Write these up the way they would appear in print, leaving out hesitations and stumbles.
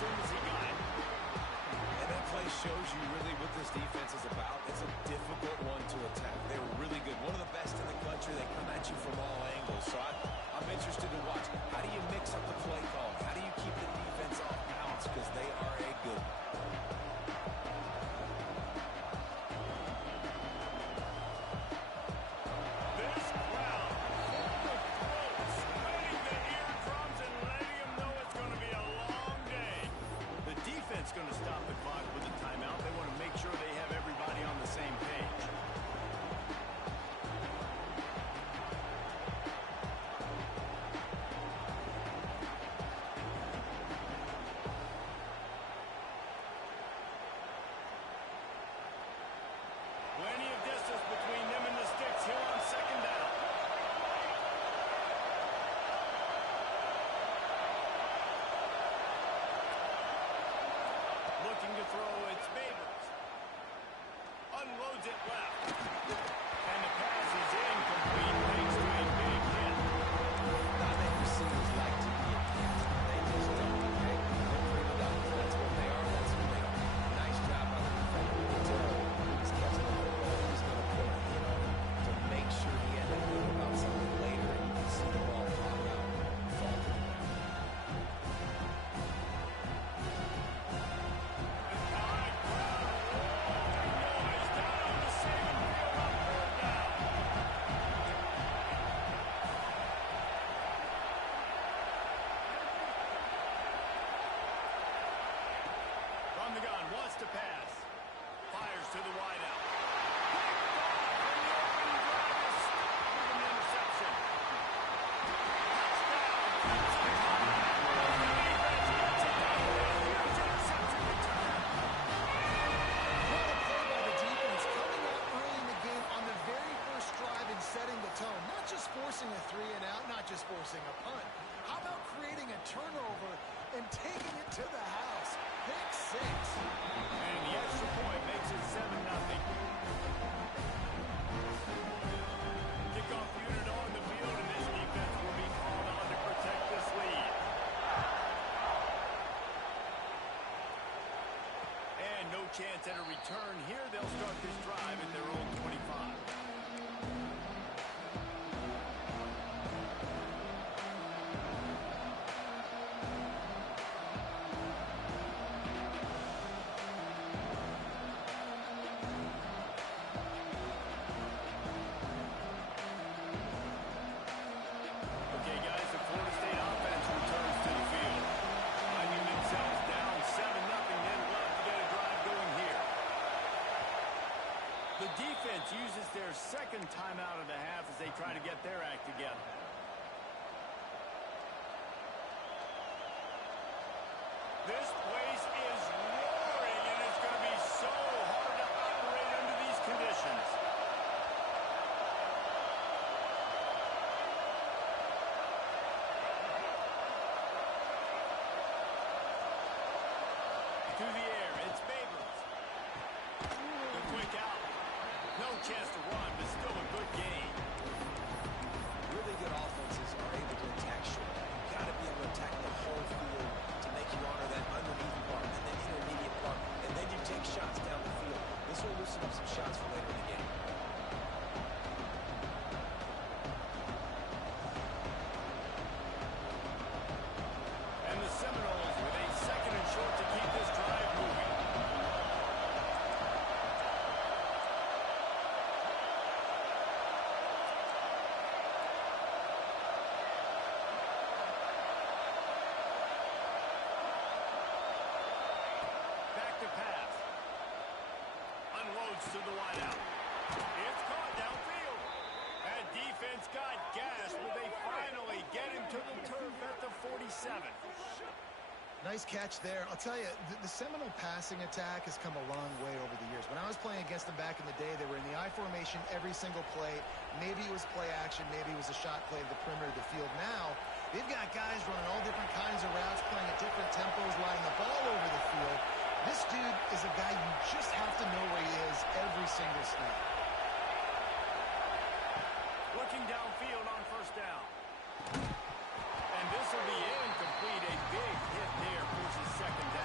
soon as he got it. And that play shows you really what this defense is about. It's a difficult one to attack. They were really good. One of the best in the country. They come at you from all angles. So I'm interested to watch. How do you mix up the play call? How do you keep the defense off balance? Because they are a good one. It's going to stop the clock with a timeout. They want to make sure they have everybody on the same page. Plenty of distance between them and the sticks here on second down. Looking to throw, it's Babers. Unloads it left. And the pass is incomplete thanks to a big hit. Not many receivers like to be a pass. They just don't, okay? They're prima donnas. That's what they are. That's who they are. Nice job by the defender. You can tell he's catching the football. He's going to put a hit on him to make sure he had to think about something later, and you can see the ball pop out and fall to the ground. On the gun, wants to pass. Fires to the wideout. Setting the tone, not just forcing a 3-and-out, not just forcing a punt. How about creating a turnover and taking it to the house? Pick 6. And the extra point makes it 7-0. Kickoff unit on the field, and this defense will be called on to protect this lead. And no chance at a return here. They'll start this drive at their own 25. Defense uses their second timeout of the half as they try to get their act together. This place is roaring, and it's going to be so hard to operate under these conditions. Through the air, it's Babers. The quick out. No chance to run, but still a good game. Really good offenses are able to attack short. You've got to be able to attack the whole field to make you honor that underneath part and the intermediate part, and then you take shots down the field. This will loosen up some shots for later in the game. And the Seminoles with a second and short to keep this drive moving. To the wideout. It's caught downfield. That defense got gas, but they finally get him to the turf at the 47. Nice catch there. I'll tell you, the Seminole passing attack has come a long way over the years. When I was playing against them back in the day, they were in the I formation every single play. Maybe it was play action. Maybe it was a shot play to the perimeter of the field. Now, they've got guys running all different kinds of routes, playing at different tempos, lining the ball over the field. This dude is a guy you just have to know where he is every single snap. Looking downfield on first down. And this will be incomplete. A big hit there forces second down.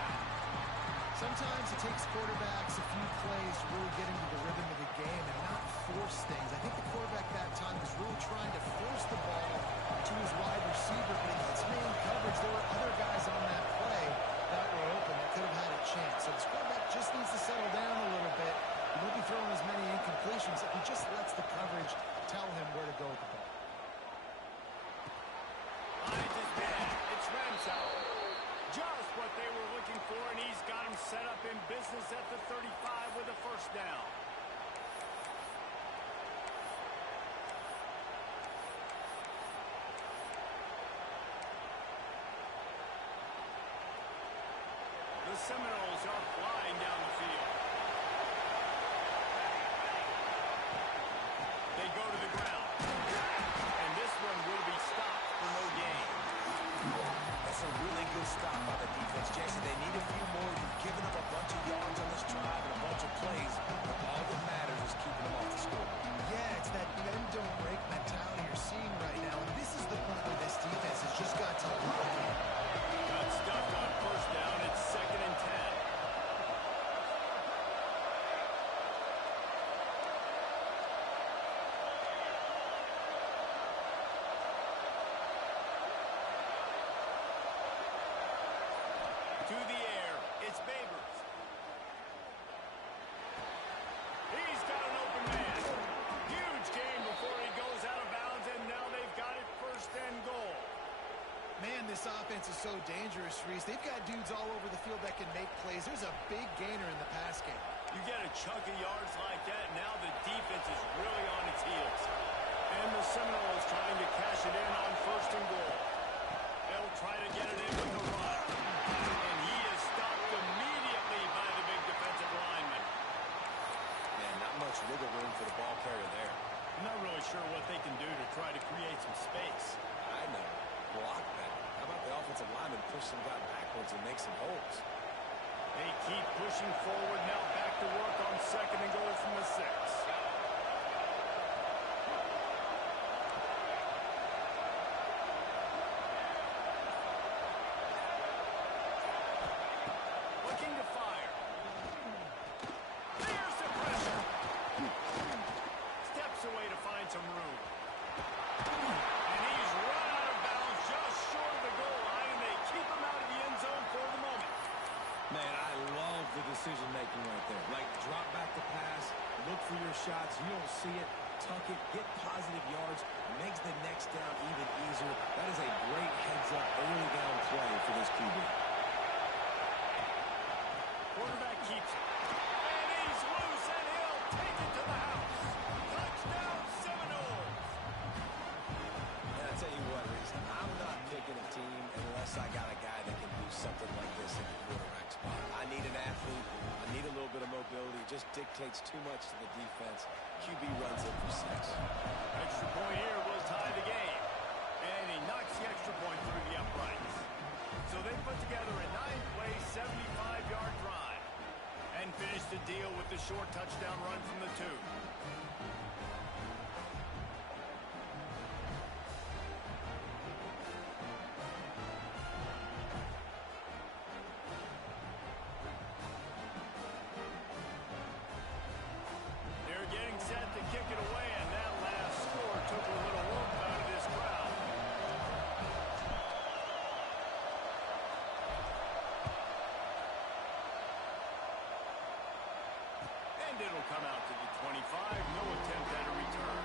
Sometimes it takes quarterbacks a few plays to really get into the rhythm of the game and not force things. I think the quarterback that time was really trying to force the ball to his wide receiver, but against man coverage, there were other guys on that play that were open that could have had a chance. So this quarterback just needs to settle down a little bit. He won't be throwing as many incompletions if he just lets the coverage tell him where to go with the ball. Finds his man. It's Ramsauer. Just what they were looking for, and he's got him set up in business at the 35 with a first down. The Seminoles are flying down the field. They go to the ground. And this one will be stopped for no gain. That's a really good stop by the defense. Jason, they need a few more. You've given them a bunch of yards on this drive and a bunch of plays, but all that matters is keeping them off the score. Yeah, it's that bend don't break mentality you're seeing right now, and this is the point where this defense has just got to lock in. Got stuffed on first down. It's 2nd and 10. To the air, it's Babers. He's got an open man. Huge game before he goes out of bounds, and now they've got it 1st and goal. Man, this offense is so dangerous, Reese. They've got dudes all over the field that can make plays. There's a big gainer in the pass game. You get a chunk of yards like that, now the defense is really on its heels. And the Seminoles trying to cash it in on 1st and goal. They'll try to get it in with the run. And he is stopped immediately by the big defensive lineman. Man, not much wiggle room for the ball carrier there. I'm not really sure what they can do to try to create some space. I know. Block better. How about the offensive lineman push some guy backwards and make some holes? They keep pushing forward, now back to work on 2nd and goal from the 6. Looking to fire. There's the pressure. Steps away to find some room. And he's run out of bounds just short of the goal line, and they keep him out of the end zone for the moment. Man, I love the decision-making right there. Like, drop back the pass, look for your shots. You don't see it, tuck it, get positive yards, makes the next down even easier. That is a great heads-up early down play for this QB. Quarterback keeps it. And he's loose, and he'll take it to the house. Touchdown, Seminoles. And I tell you what, Reese, I'm not picking a team unless I got a guy that can do something like this in the quarterback spot. I need an athlete. I need a little bit of mobility. It just dictates too much to the defense. QB runs in for 6. Extra point here will tie the game. And he knocks the extra point through the uprights. So they put together a 9-play, 75-yard drive and finish the deal with the short touchdown run from the 2. They're getting set to kick it away, and that last score took a little work out of this crowd. And it'll come out to the 25. No attempt at a return.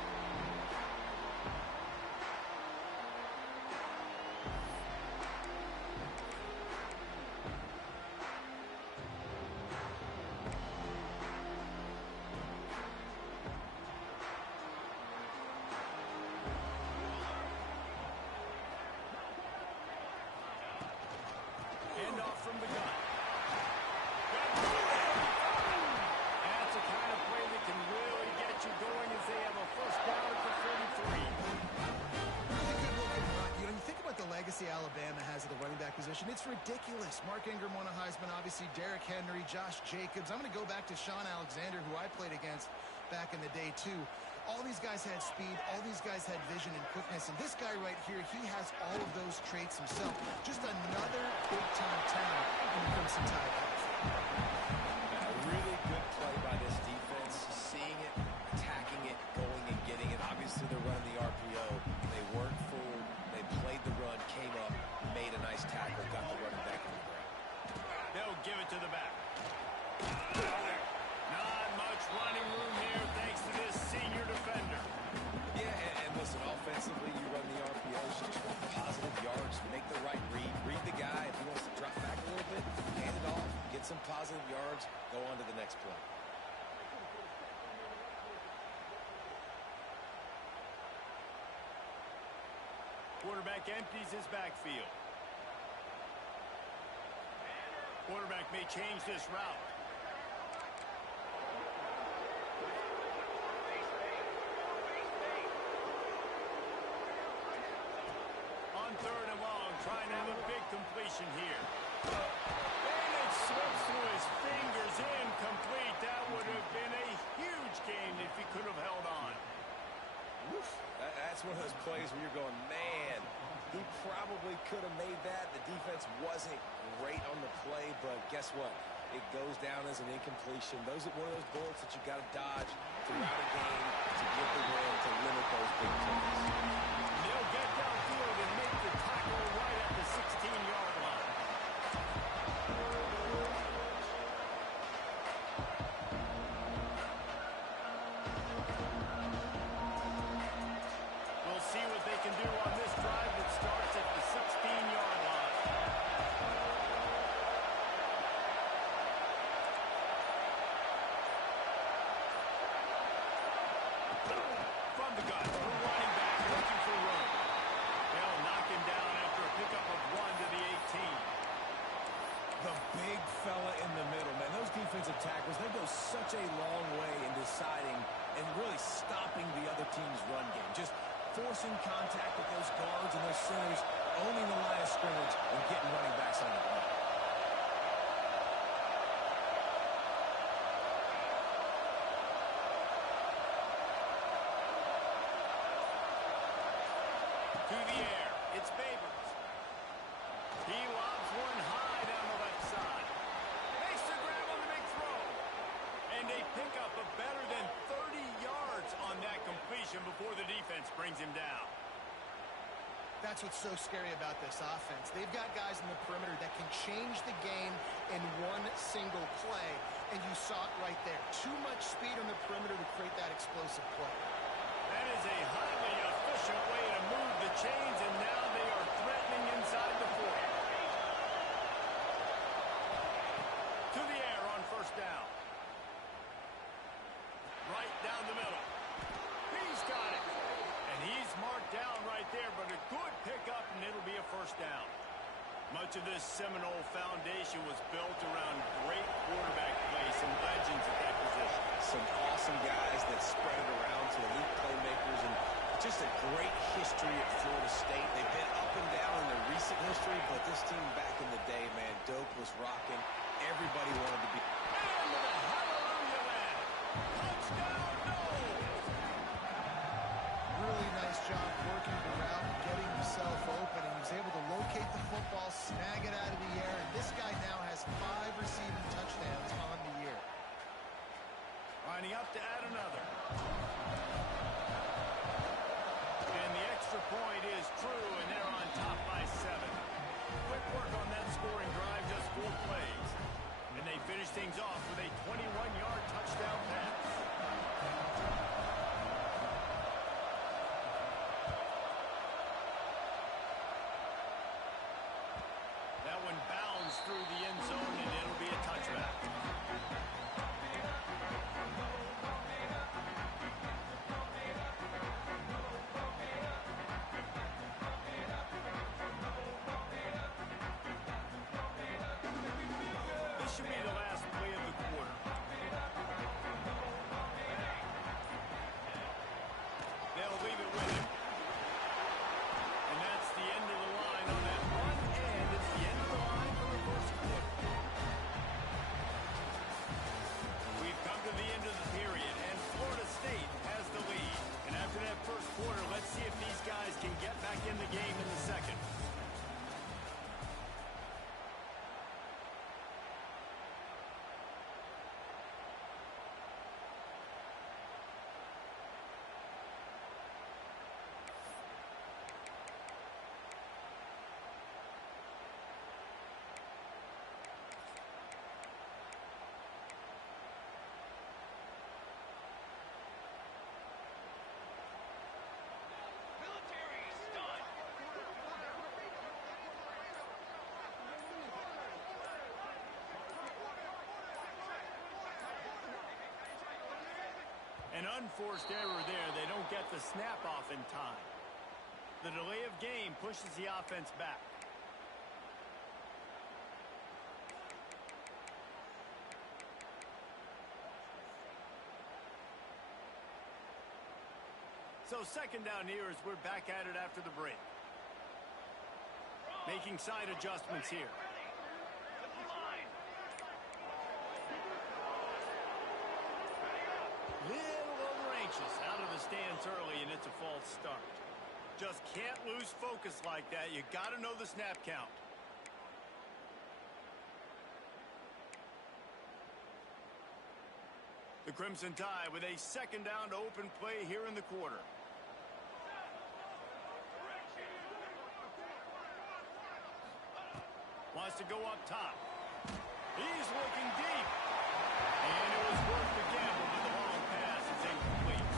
Handoff from the gun. That's the kind of play that can really get you going as they have a first down at the 33. Really good looking run. You know, you think about the legacy Alabama has at the running back position. It's ridiculous. Mark Ingram won a Heisman, obviously Derrick Henry, Josh Jacobs. I'm going to go back to Sean Alexander, who I played against back in the day, too. All these guys had speed. All these guys had vision and quickness. And this guy right here, he has all of those traits himself. Just another big-time talent in the Crimson Tide. some positive yards, go on to the next play. Quarterback empties his backfield. Quarterback may change this route. On 3rd and long, trying to have a big completion here. And it slips through his fingers, incomplete. That would have been a huge game if he could have held on. Oof. That's one of those plays where you're going, man, he probably could have made that. The defense wasn't great on the play, but guess what? It goes down as an incompletion. Those are one of those bullets that you got to dodge throughout a game to get the win, to limit those big plays. They'll get downfield and make the tackle right at the 16-yard line. We'll see what they can do on this drive that starts at the 16-yard line. From the gun, the running back looking for room. They'll knock him down after a pickup of 1 to the 18. The big fella in the middle, man. Those defensive tackles, they go such a long way in deciding and really stopping the other team's run game. Just forcing contact with those guards and those centers, owning the line of scrimmage, and getting running backs on the ground. To the air, it's Babers. He lobs one high down the left side. Makes the grab on the big throw. And they pick up a better than 30 yards on that completion before the defense brings him down. That's what's so scary about this offense. They've got guys in the perimeter that can change the game in one single play, and you saw it right there. Too much speed on the perimeter to create that explosive play. That is a highly efficient way to move the chains, and now they are threatening inside the 40. To the air on 1st down. Right down the middle. He's got it. And he's marked down right there, but a good pickup, and it'll be a 1st down. Much of this Seminole foundation was built around great quarterback play, some legends at that position. Some awesome guys that spread it around to elite playmakers, and just a great history at Florida State. They've been up and down in their recent history, but this team back in the day, man, Doak was rocking. Everybody wanted to be. And with a hallelujah land. Touchdown, no! Really nice job working the route and getting himself open, and he was able to locate the football, snag it out of the air, and this guy now has 5 receiving touchdowns on the year. Lining up to add another. And the extra point is true, and they're on top by 7. Quick work on that scoring drive, just 4 plays. And they finish things off with a 21-yard touchdown pass. That one bounds through the end An unforced error there. They don't get the snap off in time. The delay of game pushes the offense back. So second down here as we're back at it after the break. Making side adjustments here. Little over anxious out of the stands early, and it's a false start. Just can't lose focus like that. You got to know the snap count. The Crimson Tide with a second down to open play here in the quarter. Wants to go up top. He's looking deep. And it was worth the gamble, but the long pass is incomplete.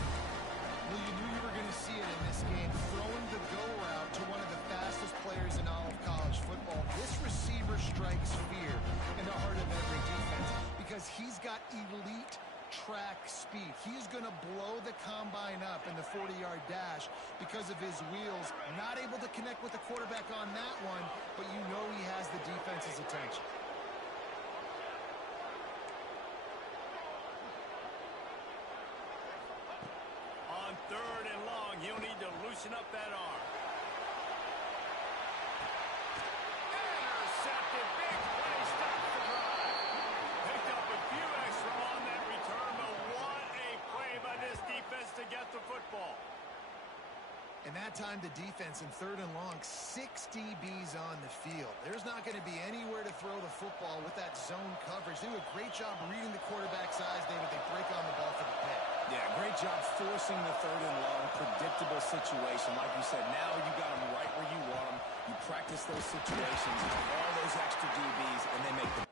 Well, you knew you were going to see it in this game. Throwing the go route to one of the fastest players in all of college football. This receiver strikes fear in the heart of every defense because he's got elite track speed. He is going to blow the combine up in the 40-yard dash because of his wheels. Not able to connect with the quarterback on that one, but you know he has the defense's attention. On third and long, he'll need to loosen up that arm. Intercepted. Big play. Stops the drive. Picked up a few extra on that return, but what a play by this defense to get the football. And that time the defense in third and long, 6 DBs on the field. There's not going to be anywhere to throw the football with that zone coverage. They do a great job reading the quarterback's eyes, David. They break on the ball for the pick. Yeah, great job forcing the third and long, predictable situation. Like you said, now you got them right where you want them. You practice those situations, all those extra DBs, and they make the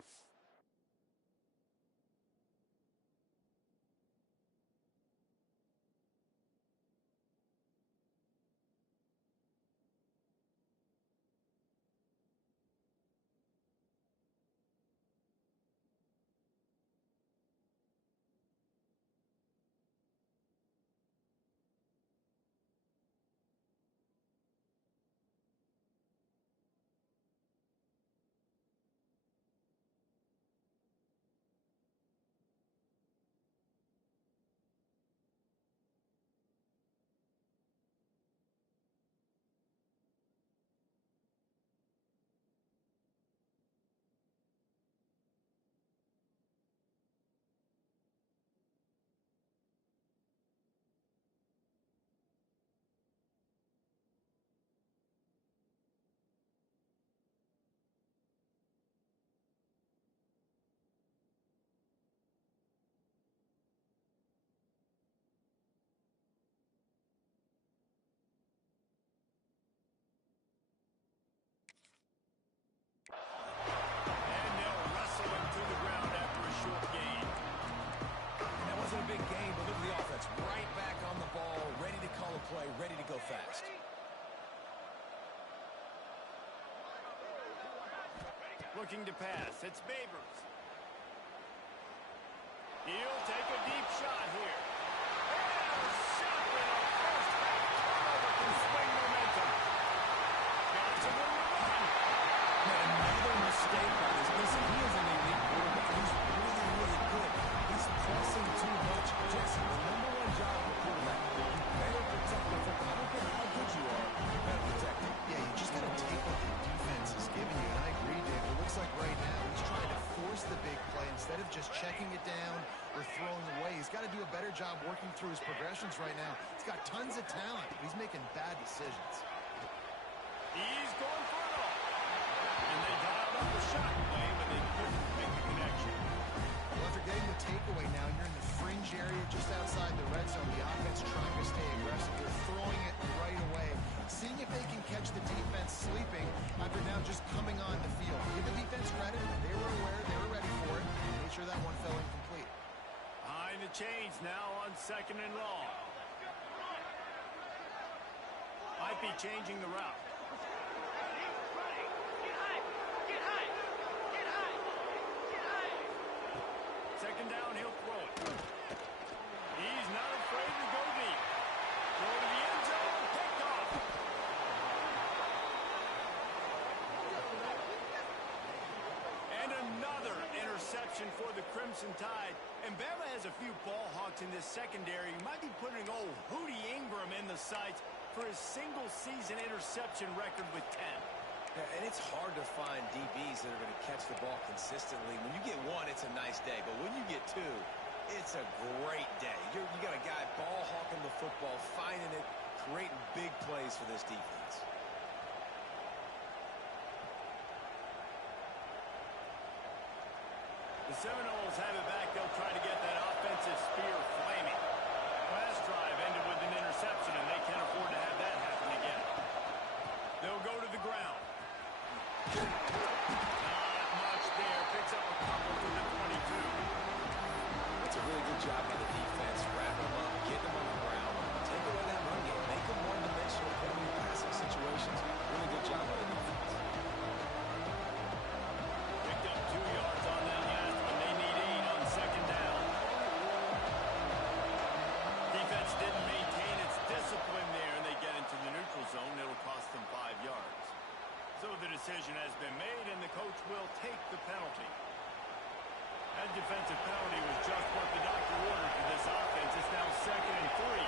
And they'll wrestle him to the ground after a short gain. And that wasn't a big game, but look at the offense. Right back on the ball, ready to call a play, ready to go fast. Looking to pass. It's Babers. He'll take a deep shot here. Intercepted. A first half turnover can swing momentum. Got some room to run. Made another mistake by this. Listen, he is an elite quarterback. He's really, really good. He's pressing too much. Jesse, the number one job of a quarterback, you better protect the football. I don't care how good you are, you better protect it. Yeah, you just got to take what the defense is giving you. And I agree, Dave. It looks like right now he's trying to force the big play instead of just checking it down or throwing away. He's got to do a better job working through his progressions right now. He's got tons of talent. He's making bad decisions. He's going for it all. And they dialed up the shot play, but they couldn't make the connection. Well, after getting the takeaway now, you're in the fringe area just outside the red zone. The offense trying to stay aggressive. They're throwing it right away, seeing if they can catch the defense sleeping after now just coming on the field. Give the defense credit. They were aware. They were ready for it. Made sure that one fell incomplete. Behind the chains now on second and long. Might be changing the route. Second down, he'll throw it. He's not interception for the Crimson Tide. And Bama has a few ball hawks in this secondary. You might be putting old Hootie Ingram in the sights for his single-season interception record with 10. Yeah, and it's hard to find DBs that are going to catch the ball consistently. When you get one, it's a nice day. But when you get two, it's a great day. You got a guy ball hawking the football, finding it, creating big plays for this defense. The Seminoles have it back. They'll try to get that offensive spear flaming. Last drive ended with an interception, and they can't afford to have that happen again. They'll go to the ground. Not much there. Picks up a couple to the 22. That's a really good job by the defense. Wrapping them up, getting them on the ground. Take away that run game. Make them one-dimensional, put them in passing situations. Really good job by the defense. Picked up 2 yards on that last one. They need 8 on second down. Defense didn't maintain its discipline there, and they get into the neutral zone. It'll cost them 5 yards. So the decision has been made, and the coach will take the penalty. That defensive penalty was just what the doctor ordered for this offense. It's now 2nd and 3.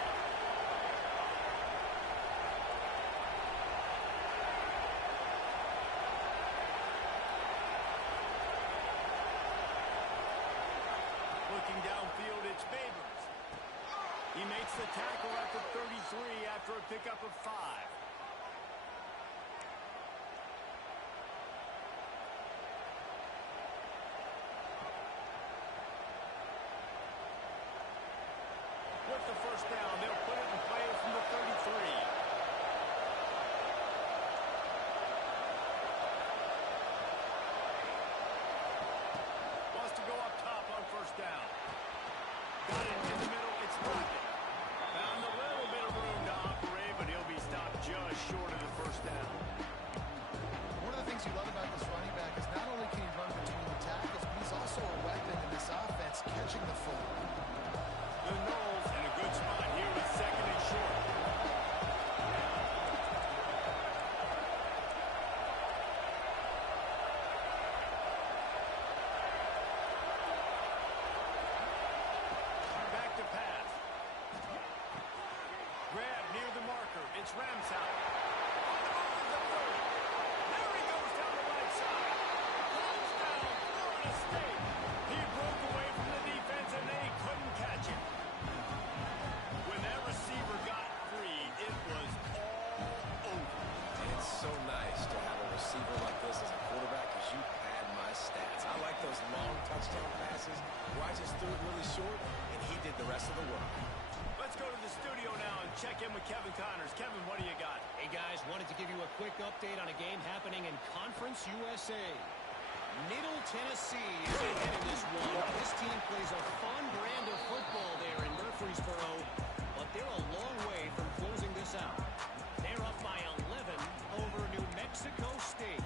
Looking downfield, it's Babers. He makes the tackle at the 33 after a pickup of 5. With the first down, they'll put it in play from the 33. Wants to go up top on first down. Got it in the middle. It's Lockett. Found a little bit of room to operate, but he'll be stopped just short of the first down. One of the things you love about this running back is not only can he run between the tackles, but he's also a weapon in this offense, catching the football. The Noles in a good spot here with 2nd and short. Back to pass. Grab near the marker. It's Ramsau. On the move, the 30. There he goes down the right side. Pulls down, Florida State. He broke away from the defense, and they couldn't catch him. When that receiver got free, it was all over. It's so nice to have a receiver like this as a quarterback because you pad my stats. I like those long touchdown passes where I just threw it really short, and he did the rest of the work. Let's go to the studio now and check in with Kevin Connors. Kevin, what do you got? Hey, guys, wanted to give you a quick update on a game happening in Conference USA. Middle Tennessee is ahead in this one. This team plays a fun brand of football there in Murfreesboro, but they're a long way from closing this out. They're up by 11 over New Mexico State.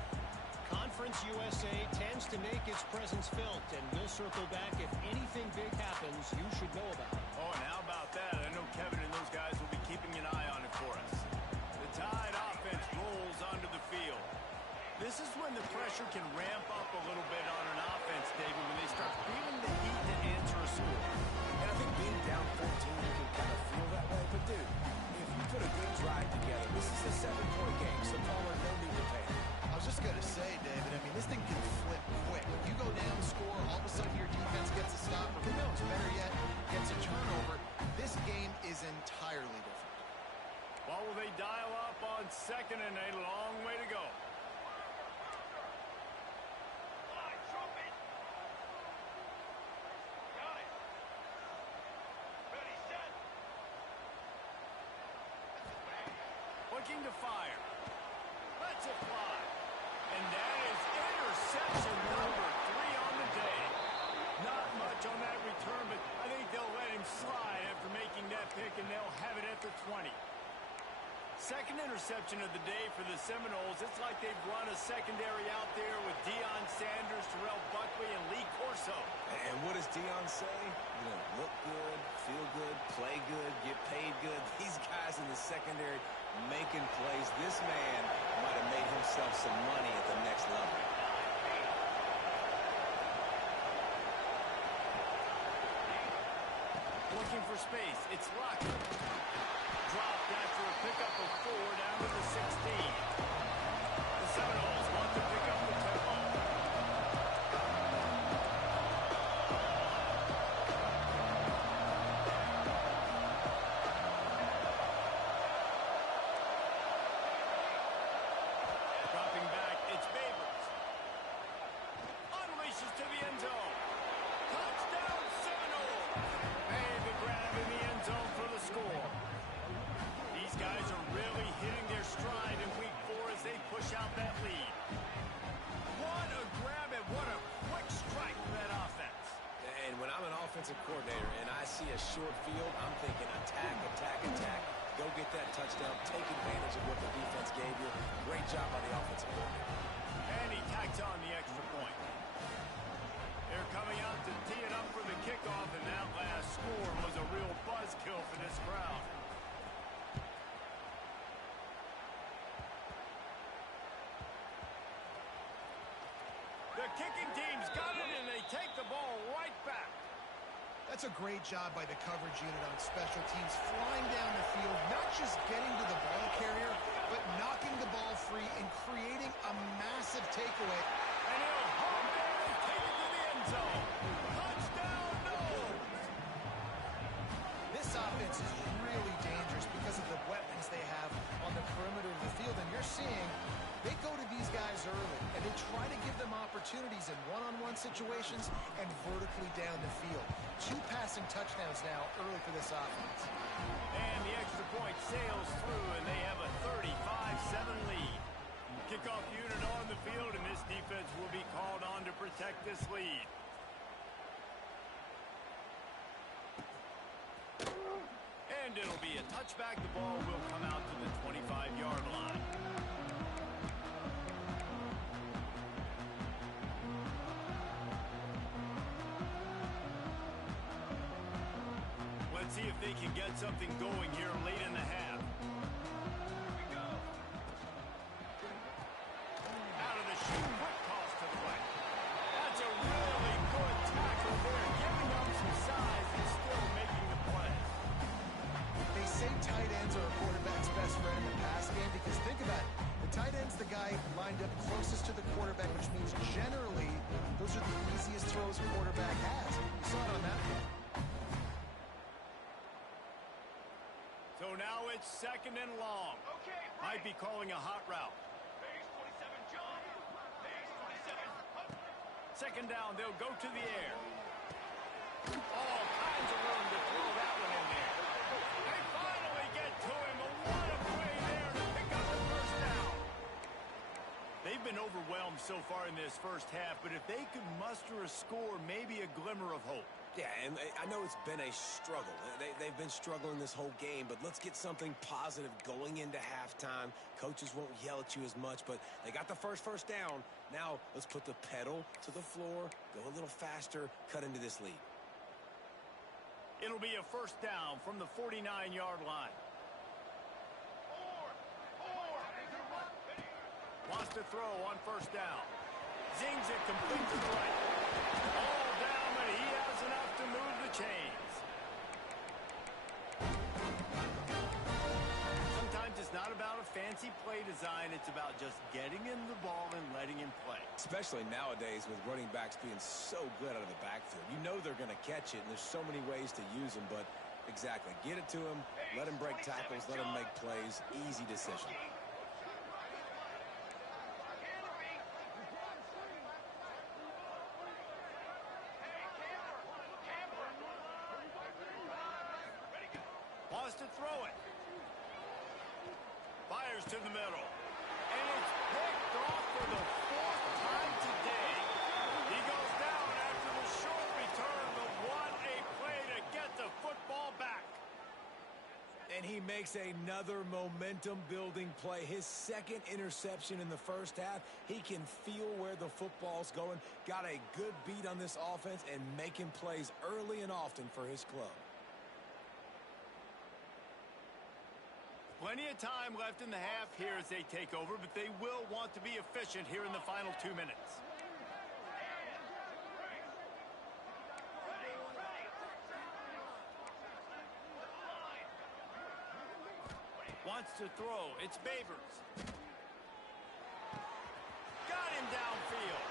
Conference USA tends to make its presence felt, and we'll circle back if anything big happens you should know about. Oh, and how about that? I know Kevin and those guys will be keeping an eye on it for us. The Tide offense rolls onto the field. This is when the pressure can ramp up a little bit on an offense, David, when they start feeling the heat to answer a score. And I think being down 14, you can kind of feel that way. But, dude, if you put a good drive together, this is a 7-point game, so Palmer, no need to panic. I was just going to say, David, I mean, this thing can flip quick. You go down, score, all of a sudden your defense gets a stop, or who knows, better yet, gets a turnover. This game is entirely different. Well, will they dial up on 2nd and a long way to go? Looking to fire. Lets it fly. And that is interception number 3 on the day. Not much on that return, but I think they'll let him slide after making that pick, and they'll have it at the 20. Second interception of the day for the Seminoles. It's like they've run a secondary out there with Deion Sanders, Terrell Buckley, and Lee Corso. And what does Deion say? You know, look good, feel good, play good, get paid good. These guys in the secondary making plays. This man might have made himself some money at the next level. Looking for space. It's Luck. Dropped after a pickup of 4 down to the 16. The Seminoles want to pick up the tempo. Dropping back, it's Babers. Unleashes to the end zone. Touchdown, Seminoles! Made the grab in the end zone for the score. These guys are really hitting their stride in week 4 as they push out that lead. What a grab and what a quick strike for that offense. And when I'm an offensive coordinator and I see a short field, I'm thinking attack, attack, attack. Go get that touchdown. Take advantage of what the defense gave you. Great job by the offensive coordinator. And he tacks on the extra point. They're coming out to tee it up for the kickoff, and that last score was a real buzzkill for this crowd. The kicking team's got it, and they take the ball right back. That's a great job by the coverage unit on special teams, flying down the field, not just getting to the ball carrier, but knocking the ball free and creating a massive takeaway. And he'll home it and take it to the end zone. Touchdown, Noles! This offense is really dangerous because of the weapons they have on the perimeter of the field, and you're seeing they go to these guys early, and they try to give them opportunities in one-on-one situations and vertically down the field. 2 passing touchdowns now early for this offense. And the extra point sails through, and they have a 35-7 lead. Kickoff unit on the field, and this defense will be called on to protect this lead. And it'll be a touchback. The ball will come out to the 25-yard line. Let's see if they can get something going here late in the half. Out of the chute, quick toss to the right. That's a really good tackle there, giving up some size and still making the play. They say tight ends are a quarterback's best friend in the pass game because think about it. The tight end's the guy lined up closest to the quarterback, which means generally those are the easiest throws a quarterback has. You saw it on that one. So now it's 2nd and long. Might be calling a hot route. 2nd down, they'll go to the air. All kinds of room to throw that one in there. They finally get to him. What a play there to pick up the 1st down. They've been overwhelmed so far in this first half, but if they could muster a score, maybe a glimmer of hope. Yeah, and I know it's been a struggle. They've been struggling this whole game, but let's get something positive going into halftime. Coaches won't yell at you as much, but they got the first down. Now let's put the pedal to the floor, go a little faster, cut into this lead. It'll be a 1st down from the 49-yard line. Wants to throw on 1st down. Zings it complete to the right. All down, but he has enough to move the chains. Sometimes it's not about a fancy play design. It's about just getting him the ball and letting him play. Especially nowadays with running backs being so good out of the backfield. You know they're going to catch it, and there's so many ways to use them, but exactly. Get it to him, let him break tackles, let him make plays. Easy decision. Wants to throw it. Fires to the middle. And it's picked off for the 4th time today. He goes down after the short return, but what a play to get the football back. And he makes another momentum-building play. His 2nd interception in the first half. He can feel where the football's going. Got a good beat on this offense and making plays early and often for his club. Plenty of time left in the half here as they take over, but they will want to be efficient here in the final 2 minutes. wants to throw. It's Babers. Got him downfield.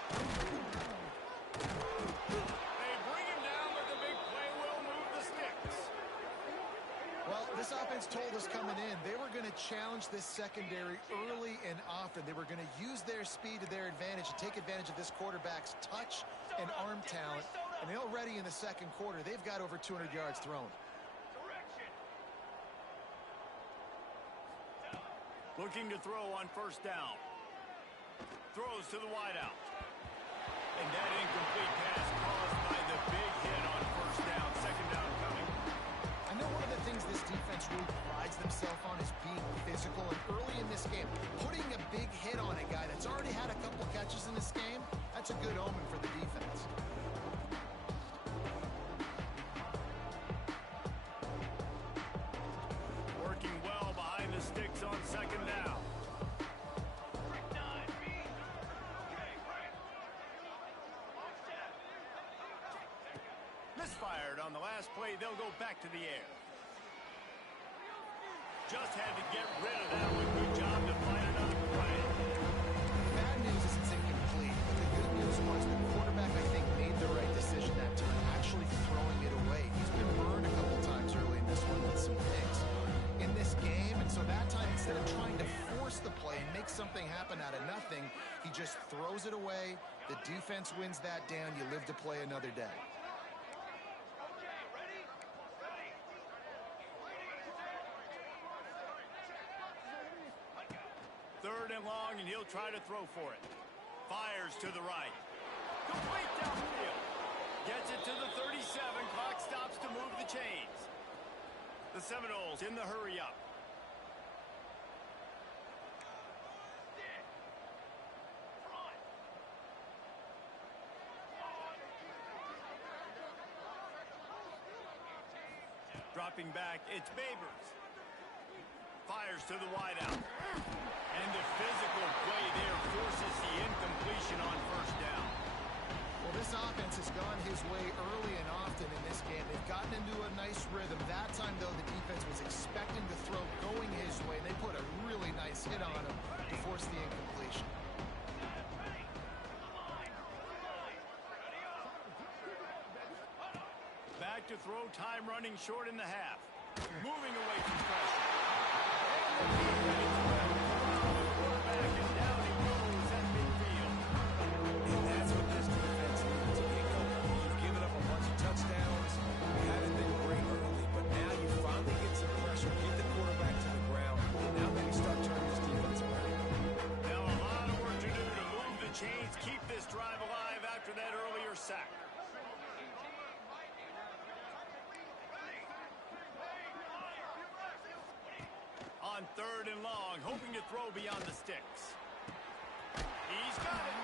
They bring him down, but the big play will move the sticks. Well, this offense told us coming in they were going to challenge this secondary early and often. They were going to use their speed to their advantage and take advantage of this quarterback's touch and arm talent. And already in the second quarter, they've got over 200 yards thrown. Looking to throw on first down. Throws to the wideout. And that incomplete pass caused by the big hit on first down. Second down coming. I know one of the things this defense really prides themselves on is being physical. And early in this game, putting a big hit on a guy that's already had a couple catches in this game, that's a good omen for the defense. Working well behind the sticks on second down. Misfired on the last play. They'll go back to the air. Just had to get rid of that one. Good job to find another play. Bad news is it's incomplete. But the good news was the quarterback, I think, made the right decision that time, actually throwing it away. He's been burned a couple times early in this one with some picks in this game. And so that time, instead of trying to force the play and make something happen out of nothing, he just throws it away. The defense wins that down. You live to play another day. Third and long, and he'll try to throw for it. Fires to the right. Complete downfield. Gets it to the 37. Clock stops to move the chains. The Seminoles in the hurry up. Dropping back, it's Babers. Fires to the wideout. And the physical play there forces the incompletion on first down. Well, this offense has gone his way early and often in this game. They've gotten into a nice rhythm. That time, though, the defense was expecting the throw going his way. They put a really nice hit on him to force the incompletion. Back to throw, time running short in the half. Moving away from pressure. And down he goes at midfield. And that's what this defense needs to get going. You've given up a bunch of touchdowns. You haven't been great early, but now you finally get some pressure, get the quarterback to the ground, and now maybe start turning this defense around. Now a lot of work to do to move the chains, keep this drive alive after that earlier sack. On third and long, hoping to throw beyond the sticks. He's got it.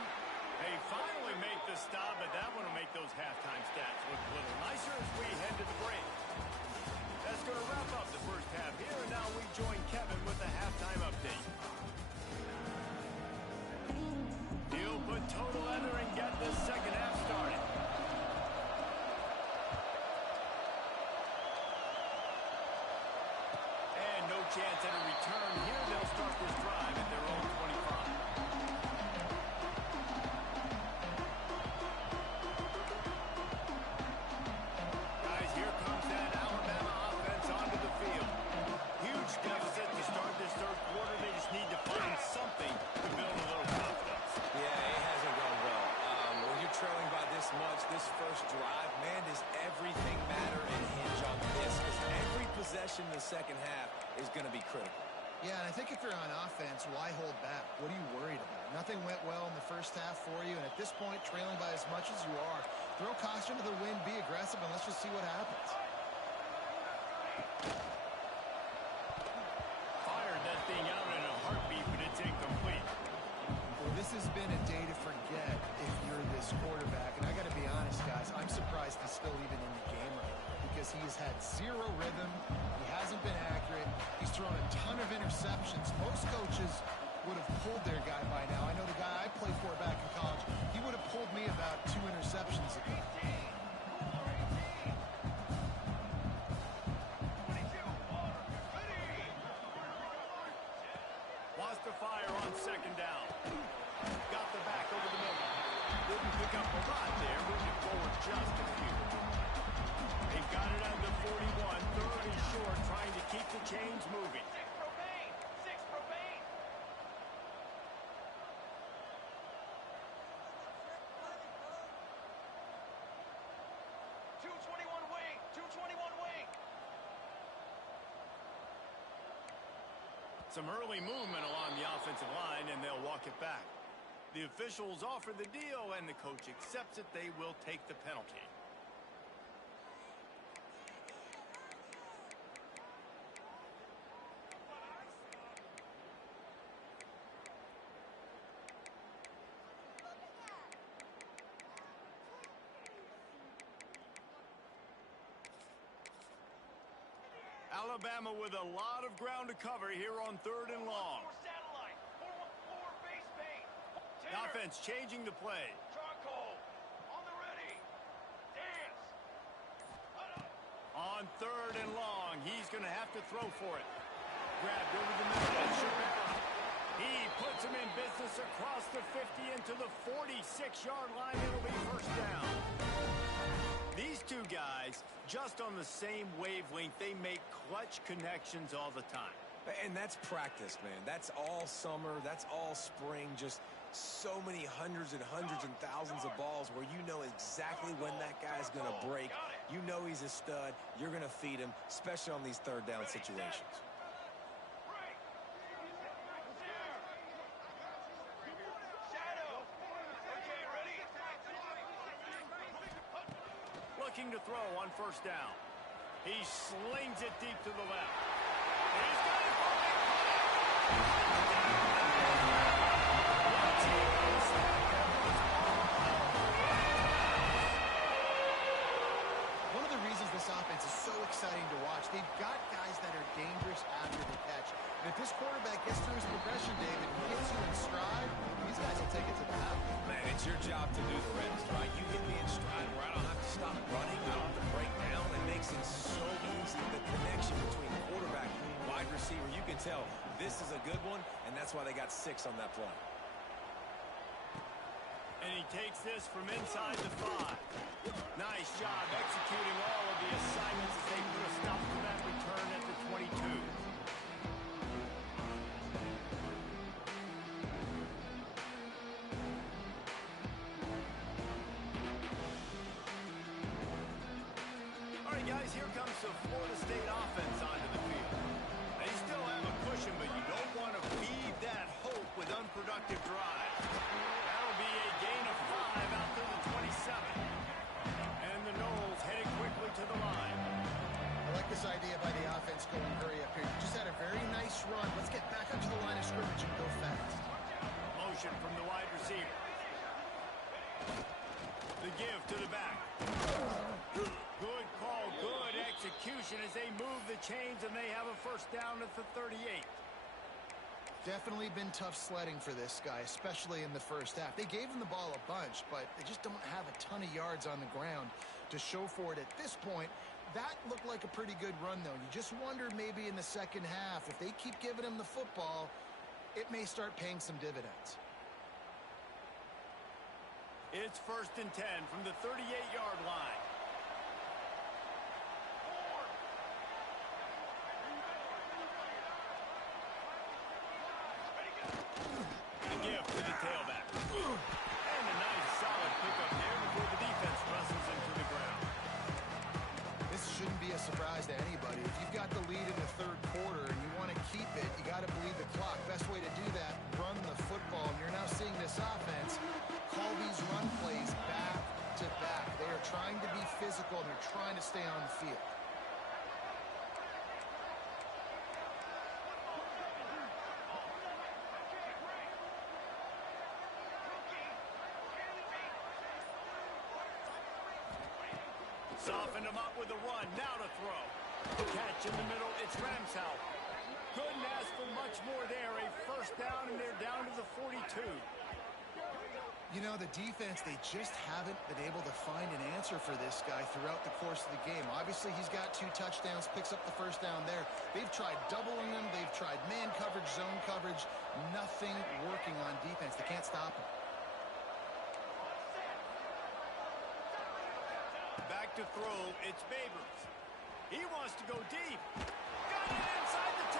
They finally make the stop, but that one will make those halftime stats look a little nicer as we head to the break. That's going to wrap up the first half here, and now we join Kevin with the halftime update. He'll put total leather and get this second half started. And no chance at a return here. They'll start this drive at their own 25. Guys, here comes that Alabama offense onto the field. Huge deficit to start this third quarter. They just need to find something to build a little confidence. Yeah, it hasn't gone well. When you're trailing by this much, this first drive, man, does everything matter and hinge on this? Because every possession in the second half is going to be critical. Yeah, and I think if you're on offense, why hold back? What are you worried about? Nothing went well in the first half for you, and at this point, trailing by as much as you are, throw caution to the wind, be aggressive, and let's just see what happens. Fired that thing out in a heartbeat, but it's incomplete. Well, this has been a day to forget if you're this quarterback, and I got to be honest, guys, I'm surprised he's still even in the game right now because he has had zero rhythm. He hasn't been accurate. He's thrown a ton of interceptions. Most coaches would have pulled their guy by now. I know the guy I played for back in college, he would have pulled me about 2 interceptions ago. pick up a lot there, moving forward just a few. They've got it at the 41, third and short, trying to keep the chains moving. 221 wing, 221 wing. Some early movement along the offensive line, and they'll walk it back. The officials offer the deal, and the coach accepts it. They will take the penalty. Alabama with a lot of ground to cover here on third and long. The offense changing the play. Charcoal on the ready. Dance. On third and long, he's going to have to throw for it. Grabbed over the middle and Shabbat. He puts him in business across the 50 into the 46-yard line. It'll be first down. These two guys, just on the same wavelength, they make clutch connections all the time. And that's practice, man. That's all summer. That's all spring. Just so many hundreds and thousands of balls where you know exactly when that guy's going to break. You know he's a stud. You're going to feed him, especially on these third down situations. Looking to throw on first down. He slings it deep to the left. He's got it. One of the reasons this offense is so exciting to watch, they've got guys that are dangerous after the catch. And if this quarterback gets through his progression, David, and gets you in stride, these guys will take it to the house. Man, it's your job to do the rest, right? You get me in stride where I don't have to stop running. I don't have to break down. It makes it so easy. The connection between quarterback and wide receiver, you can tell this is a good one, and that's why they got 6 on that play. And he takes this from inside the 5. Nice job executing all of the assignments as they put a stop to that return at the 22. All right, guys, here comes the Florida State offense onto the field. They still have a cushion, but you don't want to feed that hope with unproductive drives. That'll be a gain of 5 out to the 27. And the Noles heading quickly to the line. I like this idea by the offense going hurry up here. You just had a very nice run. Let's get back up to the line of scrimmage and go fast. Motion from the wide receiver. The give to the back. Good call, good execution as they move the chains, and they have a first down at the 38. Definitely been tough sledding for this guy, especially in the first half. They gave him the ball a bunch, but they just don't have a ton of yards on the ground to show for it at this point. That looked like a pretty good run, though. You just wonder maybe in the second half, if they keep giving him the football, it may start paying some dividends. It's first and 10 from the 38-yard line. The give to the tailback. And a nice solid pickup there before the defense wrestles him to the ground. This shouldn't be a surprise to anybody. If you've got the lead in the third quarter and you want to keep it, you got to bleed the clock. Best way to do that, run the football. And you're now seeing this offense call these run plays back to back. They are trying to be physical, and they're trying to stay on the field. Soften him up with a run. Now to throw. Catch in the middle. It's Ramshout. Couldn't ask for much more there. A first down, and they're down to the 42. You know, the defense, they just haven't been able to find an answer for this guy throughout the course of the game. Obviously, he's got 2 touchdowns, picks up the first down there. They've tried doubling him. They've tried man coverage, zone coverage. Nothing working on defense. They can't stop him. back to throw. It's Babers. He wants to go deep. Got it inside the 10.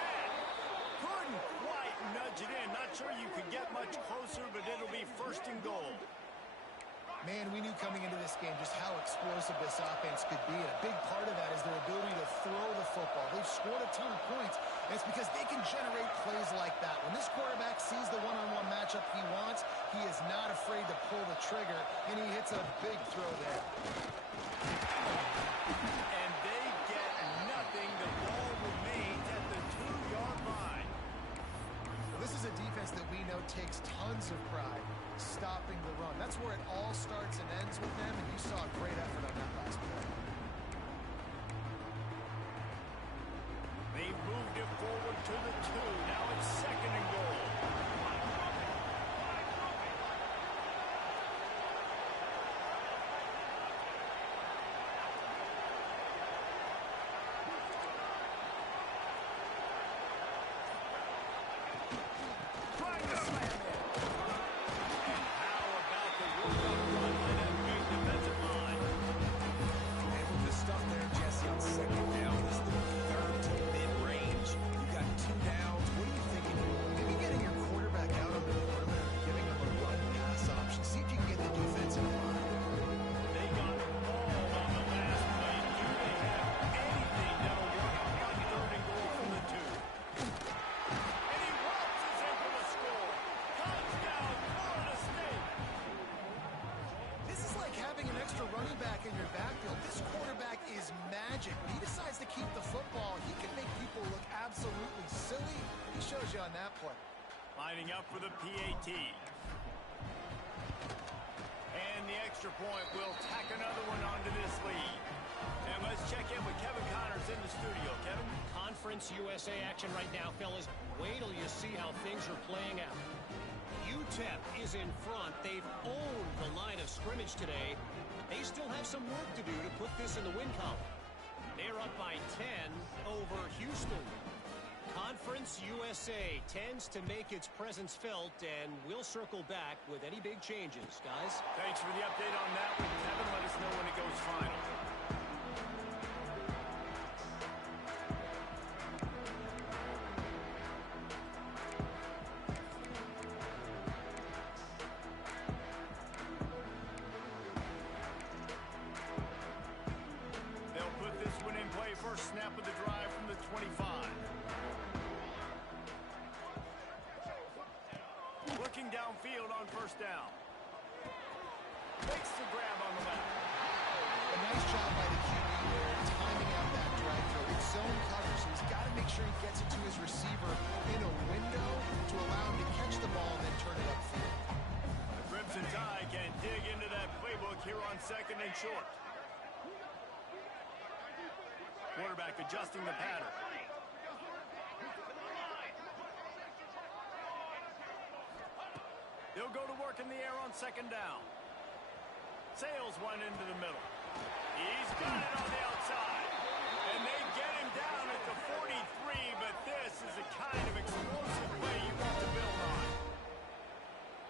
Couldn't quite nudge it in. Not sure you could get much closer, but it'll be first and goal. Man, we knew coming into this game just how explosive this offense could be. And a big part of that is their ability to throw the football. They've scored a ton of points, and it's because they can generate plays like that. When this quarterback sees the one-on-one matchup he wants, he is not afraid to pull the trigger, and he hits a big throw there. And they get nothing. The ball remains at the 2-yard line. Well, this is a defense that we know takes tons of pride stopping the run. That's where it all starts and ends with them, and you saw a great effort on that last play. They moved it forward to the 2. Now it's second and goal. Trying to slam it. And how about the work-up run by that big defensive line? And with the stuff there, Jesse, on second down, this is the third to mid-range. You got 2 downs. What are you thinking? Maybe getting your quarterback out on the perimeter and giving him a run-pass option. See if you can get the defense in line. They got all on the last play. Do they have anything that'll work on third and goal from the 2? And he waltzes in for the score. Touchdown, Florida State. This is like having an extra running back in your backfield. This quarterback is magic. When he decides to keep the football, he can make people look absolutely silly. He shows you on that play. Lining up for the PAT. And the extra point will tack another one onto this lead. And let's check in with Kevin Connors in the studio. Kevin? Conference USA action right now, fellas. Wait till you see how things are playing out. UTEP is in front. They've owned the line of scrimmage today. They still have some work to do to put this in the win column. They're up by 10 over Houston. Conference USA tends to make its presence felt, and we'll circle back with any big changes, guys. Thanks for the update on that one, Kevin. Let us know when it goes final. They'll put this one in play. First snap of the drive from the 25. Looking downfield on first down. Makes the grab on the left. A nice job by the QB there, timing out that drag throw. It's zone coverage, so he's got to make sure he gets it to his receiver in a window to allow him to catch the ball and then turn it upfield. The Crimson Tide can dig into that playbook here on second and short. Quarterback adjusting the pattern. They'll go to work in the air on second down. Sails one into the middle. He's got it on the outside. And they get him down at the 43, but this is the kind of explosive play you want to build on.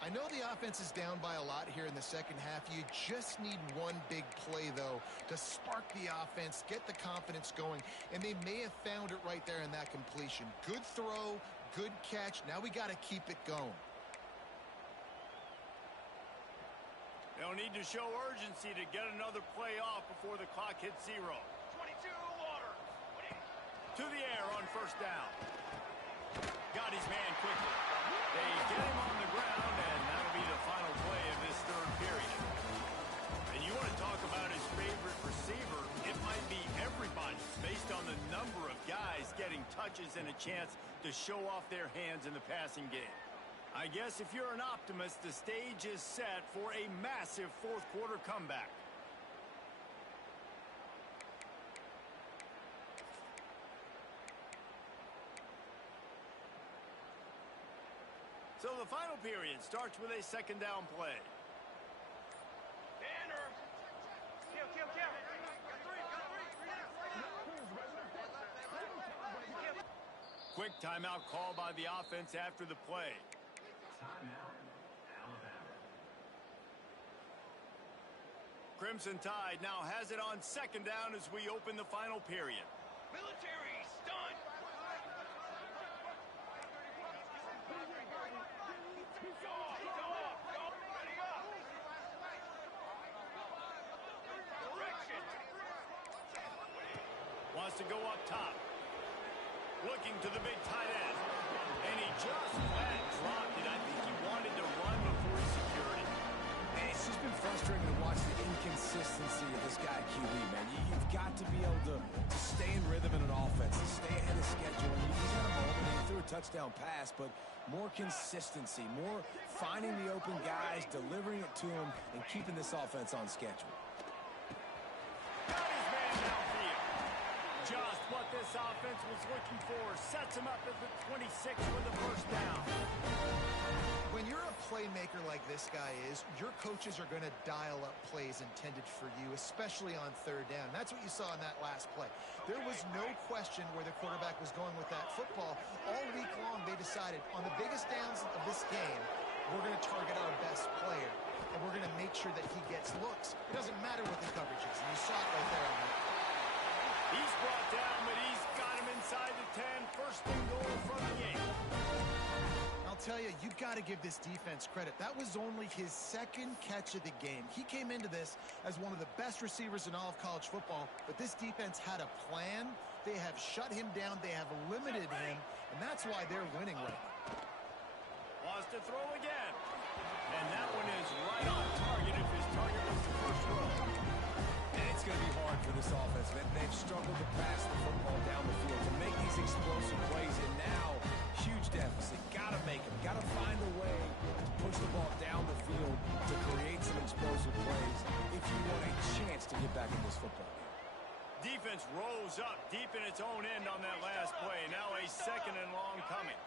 I know the offense is down by a lot here in the second half. You just need one big play, though, to spark the offense, get the confidence going, and they may have found it right there in that completion. Good throw, good catch. Now we got to keep it going. They'll need to show urgency to get another play off before the clock hits 0. 22 water. To the air on first down. Got his man quickly. They get him on the ground, and that'll be the final play of this third period. And you want to talk about his favorite receiver, it might be everybody's based on the number of guys getting touches and a chance to show off their hands in the passing game. I guess if you're an optimist, the stage is set for a massive fourth quarter comeback. So the final period starts with a second down play. Quick timeout call by the offense after the play. Crimson Tide now has it on second down as we open the final period. Military stunt. Direction. Wants to go up top. Looking to the big tight end. And he just flat dropped it. I think he wanted to run before he secured it. Man, it's just been frustrating to watch the inconsistency of this guy QB, man. You've got to be able to stay in rhythm in an offense, to stay ahead of schedule. And he's had a moment, he threw a touchdown pass, but more consistency, more finding the open guys, delivering it to him, and keeping this offense on schedule. Got his man downfield. Just what this offense was looking for. Sets him up at the 26 for the first down. When you're a playmaker like this guy is, your coaches are going to dial up plays intended for you, especially on third down. That's what you saw in that last play. There was no question where the quarterback was going with that football. All week long, they decided on the biggest downs of this game, we're going to target our best player, and we're going to make sure that he gets looks. It doesn't matter what the coverage is, and you saw it right there on that. He's brought down, but he's got him inside the 10. First and goal from the 8. I'll tell you, you've got to give this defense credit. That was only his second catch of the game. He came into this as one of the best receivers in all of college football, but this defense had a plan. They have shut him down. They have limited him, and that's why they're winning right now. Wants to throw again. And that one is right on target if his target was the first row. And it's going to be hard for this offense. They've struggled to pass the football down the field, to make these explosive plays, and now huge deficit. Got to make them. Got to find a way to push the ball down the field to create some explosive plays if you want a chance to get back in this football game. Defense rose up deep in its own end on that last play. Now a second and long coming.